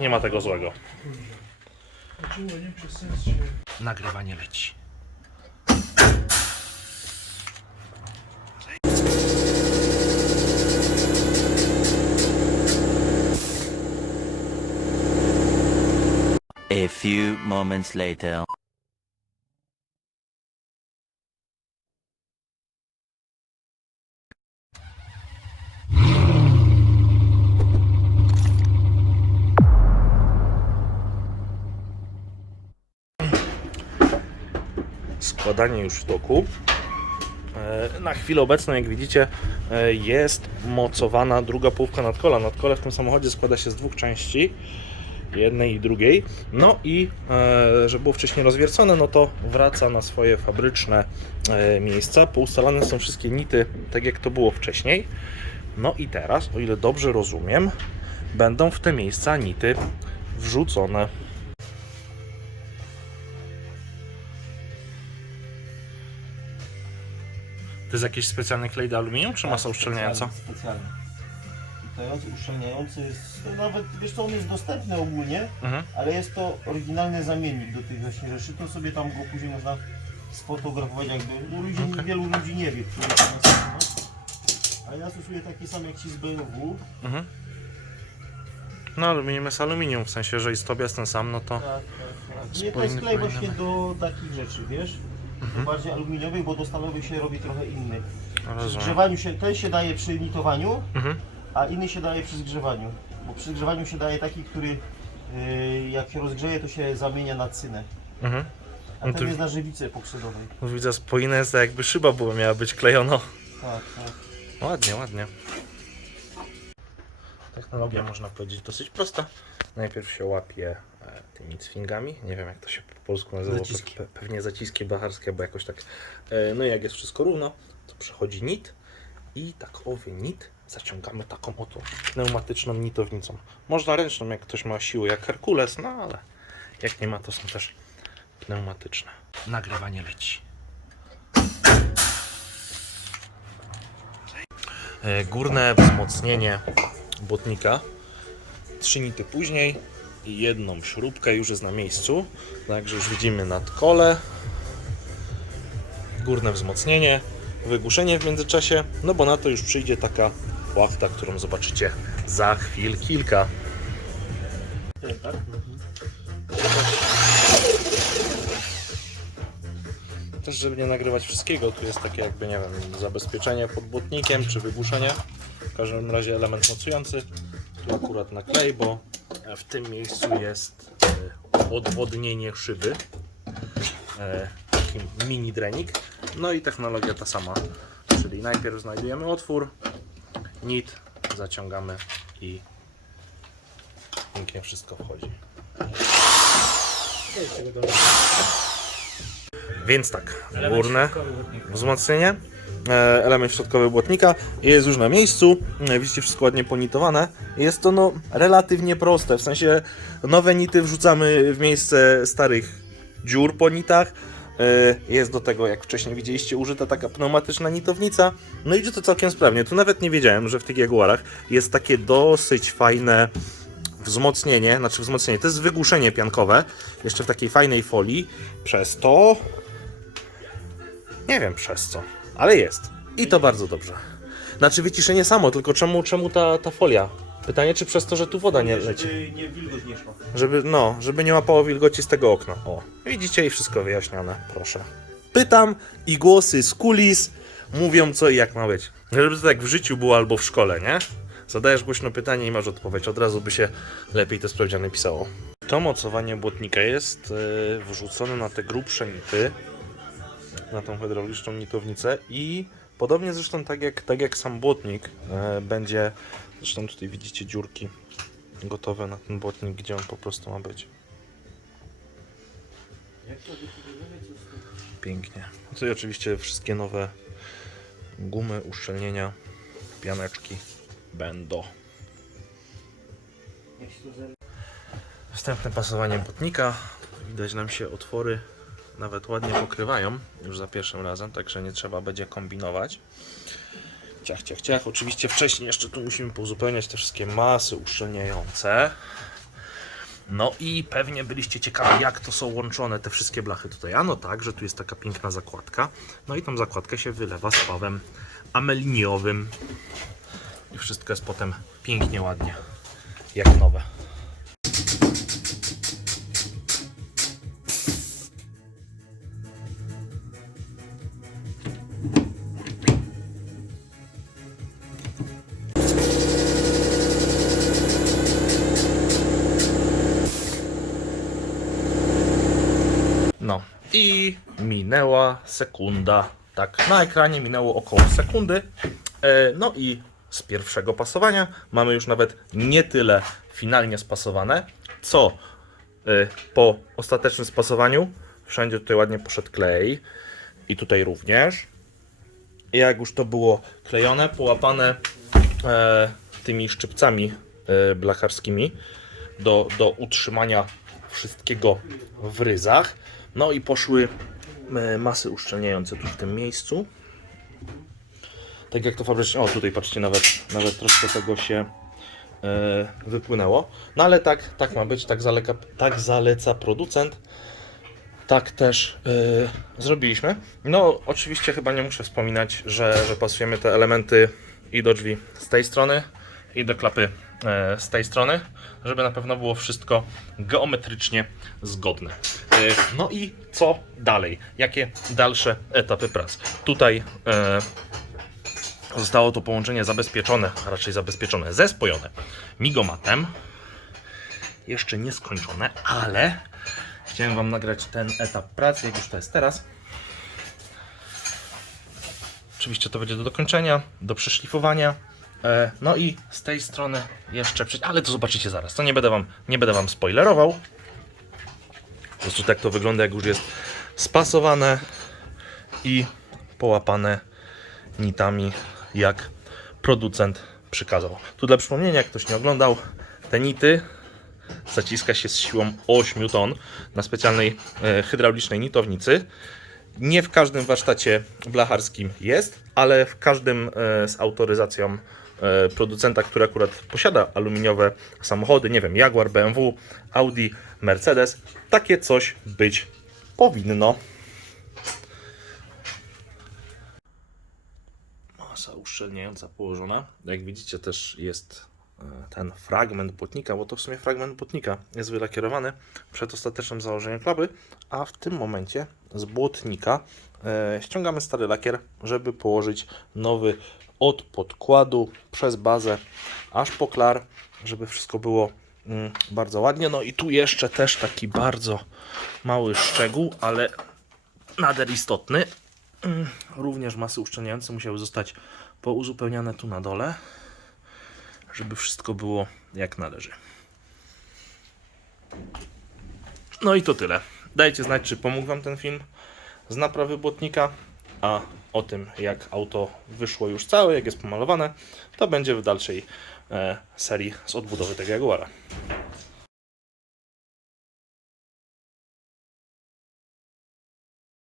Nie ma tego złego. Dlaczego nie przez sens się... Nagrywanie leci. A few moments later. Składanie już w toku. Na chwilę obecną, jak widzicie, jest mocowana druga połówka nadkola. Nadkole w tym samochodzie składa się z dwóch części, jednej i drugiej. No i że było wcześniej rozwiercone, no to wraca na swoje fabryczne miejsca. Poustalane są wszystkie nity, tak jak to było wcześniej. No i teraz, o ile dobrze rozumiem, będą w te miejsca nity wrzucone. To jest jakiś specjalny klej do aluminium, czy masa uszczelniająca? Specjalny. Klejący, uszczelniający jest, nawet wiesz co, on jest dostępny ogólnie, ale jest to oryginalny zamiennik do tych właśnie rzeczy, to sobie tam go później można sfotografować jakby, no wielu ludzi nie wie, który to jest, ale ja stosuję taki sam jak ci z BMW. No aluminium jest aluminium, w sensie, że istotnie jest ten sam, no to... Tak. Nie, to jest klej właśnie do takich rzeczy, wiesz? Do bardziej aluminiowych, bo do stalowych się robi trochę inny. Przy zgrzewaniu się, ten się daje przy nitowaniu, a inny się daje przy zgrzewaniu. Bo przy zgrzewaniu się daje taki, który jak się rozgrzeje, to się zamienia na cynę. A ten jest na żywicę epoksydową. Widzę, spójne jest, jakby szyba miała być klejona. Tak. Ładnie, ładnie. Technologia, można powiedzieć, dosyć prosta. Najpierw się łapie tymi cwingami, nie wiem jak to się po polsku nazywa, pewnie zaciski bacharskie, bo jakoś tak. No i jak jest wszystko równo, to przychodzi nit i takowy nit zaciągamy taką oto pneumatyczną nitownicą. Można ręczną, jak ktoś ma siłę, jak Herkules, no ale jak nie ma, to są też pneumatyczne. Nagrywanie leci. Górne wzmocnienie błotnika. 3 nity później i jedną śrubkę już jest na miejscu. Także już widzimy nadkole, górne wzmocnienie, wygłuszenie w międzyczasie, no bo na to już przyjdzie taka płachta, którą zobaczycie za chwil kilka. Tak? Też, żeby nie nagrywać wszystkiego, tu jest takie jakby, nie wiem, zabezpieczenie pod błotnikiem czy wygłuszenie. W każdym razie element mocujący. Tu akurat na klej, bo w tym miejscu jest odwodnienie szyby. Taki mini drenik. No i technologia ta sama. Czyli najpierw znajdujemy otwór, nit, zaciągamy i pięknie wszystko wchodzi. Więc tak, górne wzmocnienie, element środkowy błotnika jest już na miejscu, widzicie, wszystko ładnie ponitowane. Jest to no relatywnie proste, w sensie nowe nity wrzucamy w miejsce starych dziur po nitach. Jest do tego, jak wcześniej widzieliście, użyta taka pneumatyczna nitownica. No idzie to całkiem sprawnie, tu nawet nie wiedziałem, że w tych Jaguarach jest takie dosyć fajne wzmocnienie, to jest wygłuszenie piankowe, jeszcze w takiej fajnej folii, przez to... Nie wiem przez co, ale jest. I to bardzo dobrze. Znaczy wyciszenie samo, tylko czemu ta folia? Pytanie, czy przez to, że tu woda nie leci? Żeby nie wilgoć nie szła. Żeby nie łapało wilgoci z tego okna. O, widzicie, i wszystko wyjaśnione, proszę. Pytam i głosy z kulis mówią co i jak ma być. Żeby to tak w życiu było albo w szkole, nie? Zadajesz głośno pytanie i masz odpowiedź. Od razu by się lepiej te sprawdziany pisało. To mocowanie błotnika jest wrzucone na te grubsze nity, na tą hydrauliczną nitownicę i podobnie zresztą tak jak sam błotnik będzie, zresztą tutaj widzicie dziurki gotowe na ten błotnik, gdzie on po prostu ma być. Pięknie. Tutaj oczywiście wszystkie nowe gumy, uszczelnienia, pianeczki będą. Wstępne pasowanie błotnika. Widać nam się otwory nawet ładnie pokrywają już za pierwszym razem, także nie trzeba będzie kombinować. Ciach. Oczywiście wcześniej jeszcze tu musimy pouzupełniać te wszystkie masy uszczelniające. No i pewnie byliście ciekawi, jak to są łączone te wszystkie blachy tutaj. Ano tak, że tu jest taka piękna zakładka. No i tą zakładkę się wylewa z pawem ameliniowym. I wszystko jest potem pięknie, ładnie, jak nowe. No i minęła sekunda. Tak, na ekranie minęło około sekundy. No i z pierwszego pasowania mamy już nawet nie tyle finalnie spasowane, co po ostatecznym spasowaniu. Wszędzie tutaj ładnie poszedł klej i tutaj również. I jak już to było klejone, połapane tymi szczypcami blacharskimi do utrzymania wszystkiego w ryzach. No i poszły masy uszczelniające tu w tym miejscu. Tak jak to fabrycznie. O, tutaj patrzcie, nawet troszkę tego się wypłynęło. No ale tak ma być, tak zaleca producent. Tak też zrobiliśmy. No oczywiście chyba nie muszę wspominać, że pasujemy te elementy i do drzwi z tej strony, i do klapy z tej strony, żeby na pewno było wszystko geometrycznie zgodne. No i co dalej? Jakie dalsze etapy prac? Tutaj zostało to połączenie zabezpieczone, a raczej zabezpieczone, zespojone migomatem. Jeszcze nie skończone, ale chciałem Wam nagrać ten etap pracy, jak już to jest teraz. Oczywiście to będzie do dokończenia, do przeszlifowania. No i z tej strony jeszcze, ale to zobaczycie zaraz, to nie będę wam spoilerował. Po prostu tak to wygląda, jak już jest spasowane i połapane nitami, jak producent przykazał. Tu dla przypomnienia, jak ktoś nie oglądał, te nity zaciska się z siłą 8 ton na specjalnej hydraulicznej nitownicy. Nie w każdym warsztacie blacharskim jest, ale w każdym z autoryzacją producenta, który akurat posiada aluminiowe samochody, nie wiem, Jaguar, BMW, Audi, Mercedes, takie coś być powinno. Masa uszczelniająca położona. Jak widzicie, też jest ten fragment błotnika, bo to w sumie fragment błotnika jest wylakierowany przed ostatecznym założeniem klapy, a w tym momencie z błotnika ściągamy stary lakier, żeby położyć nowy od podkładu przez bazę aż po klar, żeby wszystko było bardzo ładnie. No i tu jeszcze też taki bardzo mały szczegół, ale nader istotny. Również masy uszczelniające musiały zostać pouzupełniane tu na dole, żeby wszystko było jak należy. No i to tyle. Dajcie znać, czy pomógł Wam ten film z naprawy błotnika, a o tym, jak auto wyszło już całe, jak jest pomalowane, to będzie w dalszej serii z odbudowy tego Jaguara.